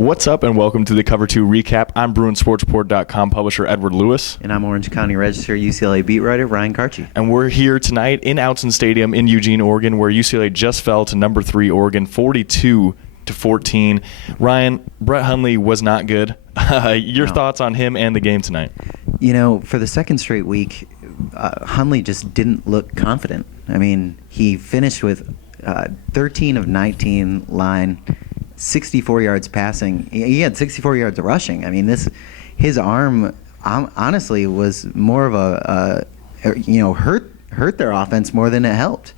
What's up, and welcome to the Cover 2 Recap. I'm BruinSportsReport.com publisher Edward Lewis. And I'm Orange County Register UCLA beat writer Ryan Karchi. And we're here tonight in Outson Stadium in Eugene, Oregon, where UCLA just fell to number 3 Oregon, 42-14. Ryan, Brett Hundley was not good. Your thoughts on him and the game tonight? You know, for the second straight week, Hundley just didn't look confident. I mean, he finished with 13 of 19 line, 64 yards passing. He had 64 yards rushing. I mean, his arm honestly was more of hurt their offense more than it helped.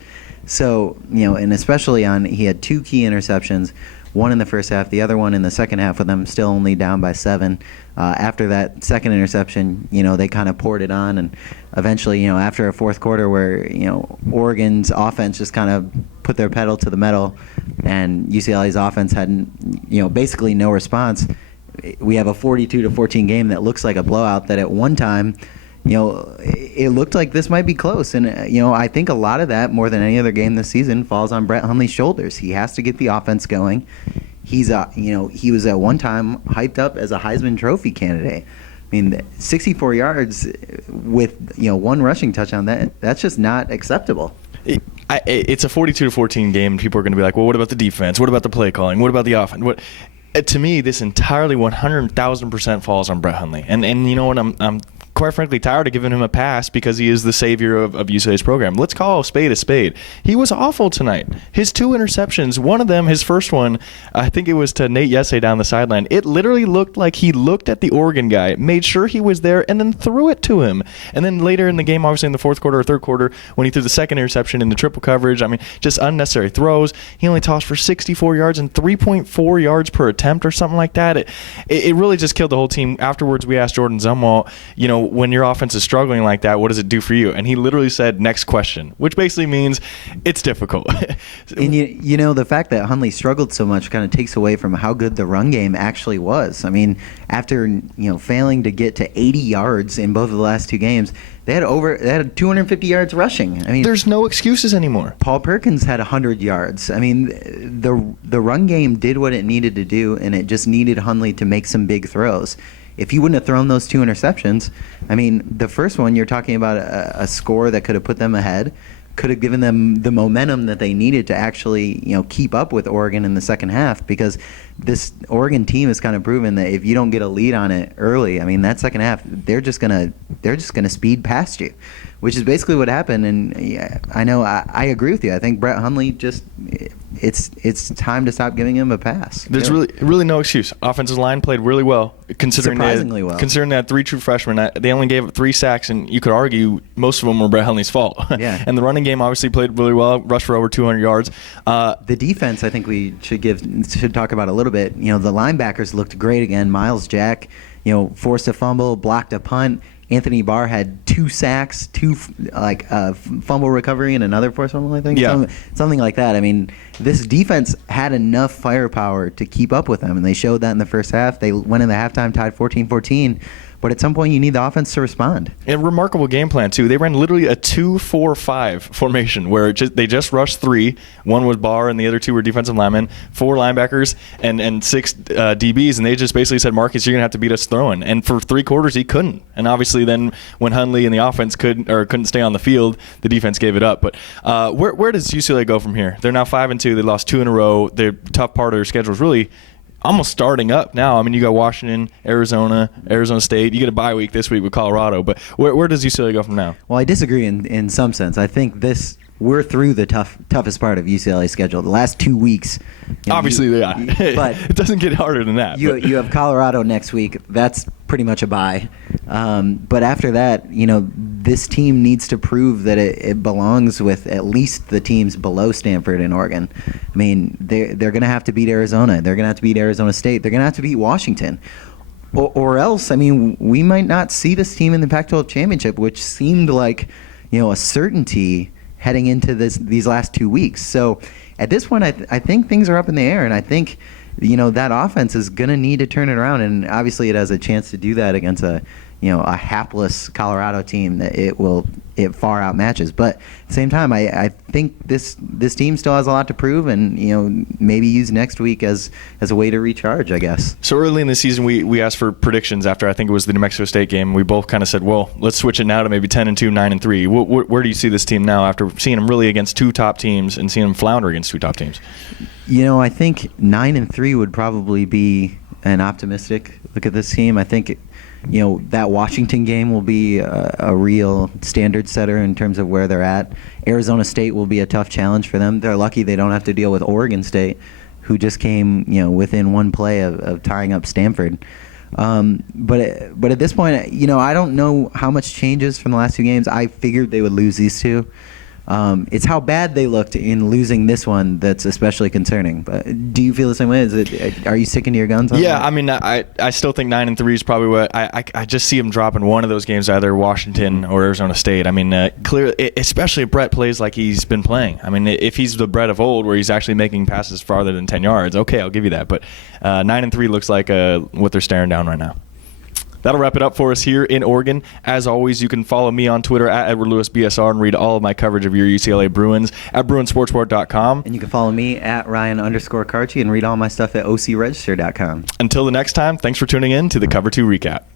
So, and especially he had 2 key interceptions, one in the first half, the other one in the second half, with them still only down by 7. After that second interception, they kind of poured it on, and eventually, after a fourth quarter where, Oregon's offense just kind of put their pedal to the metal, and UCLA's offense had, basically no response. We have a 42-14 game that looks like a blowout that at one time, it looked like this might be close. And, I think a lot of that, more than any other game this season, falls on Brett Hundley's shoulders. He has to get the offense going. He was at one time hyped up as a Heisman Trophy candidate. I mean, 64 yards with, one rushing touchdown, that's just not acceptable. It's a 42-14 game, and people are going to be like, well, what about the defense? What about the play calling? What about the offense? To me, this entirely 100,000% falls on Brett Hundley. And you know what? I'm quite frankly tired of giving him a pass because he is the savior of UCLA's program. Let's call a spade a spade. He was awful tonight. His 2 interceptions, one of them, his first one, I think it was to Nate Yesse down the sideline. It literally looked like he looked at the Oregon guy, made sure he was there, and then threw it to him. And then later in the game, obviously in the fourth quarter or third quarter, when he threw the second interception in the triple coverage, I mean, just unnecessary throws. He only tossed for 64 yards and 3.4 yards per attempt or something like that. It really just killed the whole team. Afterwards, we asked Jordan Zumwalt, when your offense is struggling like that, what does it do for you? And he literally said, next question, which basically means it's difficult. And the fact that Hundley struggled so much kind of takes away from how good the run game actually was. I mean, after failing to get to 80 yards in both of the last 2 games, they had 250 yards rushing. I mean, there's no excuses anymore. Paul Perkins had 100 yards. I mean, the run game did what it needed to do, and it just needed Hundley to make some big throws. If he wouldn't have thrown those 2 interceptions, I mean, the first one, you're talking about a score that could have put them ahead, could have given them the momentum that they needed to actually, keep up with Oregon in the second half, because this Oregon team has kind of proven that if you don't get a lead on it early, I mean, that second half, they're just gonna speed past you, which is basically what happened. And yeah, I know I agree with you. I think Brett Hundley it's time to stop giving him a pass. There's really no excuse. Offensive line played really well, surprisingly well. Considering they had 3 true freshmen. They only gave up 3 sacks, and you could argue most of them were Brett Hundley's fault. Yeah. And the running game obviously played really well, rushed for over 200 yards. The defense, I think we should talk about a little bit. The linebackers looked great again. Miles Jack, forced a fumble, blocked a punt. Anthony Barr had 2 sacks, 2 fumble recovery, and another forced fumble, I think. Yeah. Something like that. I mean, this defense had enough firepower to keep up with them, and they showed that in the first half. They went in the halftime tied 14-14. But at some point, you need the offense to respond. And remarkable game plan, too. They ran literally a 2-4-5 formation where they just rushed 3. One was Barr, and the other 2 were defensive linemen, 4 linebackers, and 6 DBs. And they just basically said, Marcus, you're going to have to beat us throwing. And for 3 quarters, he couldn't. And obviously then when Hundley and the offense couldn't stay on the field, the defense gave it up. But where does UCLA go from here? They're now 5-2. They lost 2 in a row. The tough part of their schedule is really almost starting up now. I mean, you got Washington, Arizona State. You get a bye week this week with Colorado. But where does UCLA go from now? Well, I disagree in some sense. I think we're through the toughest part of UCLA's schedule. The last 2 weeks. Obviously, but it doesn't get harder than that. You have Colorado next week. That's pretty much a bye. But after that, this team needs to prove that it belongs with at least the teams below Stanford and Oregon. I mean, they're going to have to beat Arizona. They're going to have to beat Arizona State. They're going to have to beat Washington. Or else, I mean, we might not see this team in the Pac-12 championship, which seemed like, a certainty heading into these last 2 weeks. So at this point, I think things are up in the air, and I think that offense is going to need to turn it around, and obviously it has a chance to do that against a a hapless Colorado team that it far outmatches. But at the same time, I think this team still has a lot to prove, and maybe use next week as a way to recharge, I guess. So early in the season, we asked for predictions after I think it was the New Mexico State game. We both kind of said, well, let's switch it now to maybe 10-2, 9-3. Where do you see this team now after seeing them really against two top teams and seeing them flounder against two top teams? I think 9-3 would probably be an optimistic look at this team. I think that Washington game will be a real standard setter in terms of where they're at. Arizona State will be a tough challenge for them. They're lucky they don't have to deal with Oregon State, who just came within one play of tying up Stanford. But at this point, I don't know how much changes from the last two games. I figured they would lose these two. It's how bad they looked in losing this one that's especially concerning. But do you feel the same way? Are you sticking to your guns on that? I mean, I still think 9-3 is probably what I just see them dropping one of those games, either Washington or Arizona State. I mean, clearly, especially if Brett plays like he's been playing. I mean, if he's the Brett of old, where he's actually making passes farther than 10 yards, okay, I'll give you that. But 9-3 looks like what they're staring down right now. That'll wrap it up for us here in Oregon. As always, you can follow me on Twitter at EdwardLewisBSR and read all of my coverage of your UCLA Bruins at BruinSportsReport.com. And you can follow me at Ryan_Karchi and read all my stuff at OCRegister.com. Until the next time, thanks for tuning in to the Cover 2 Recap.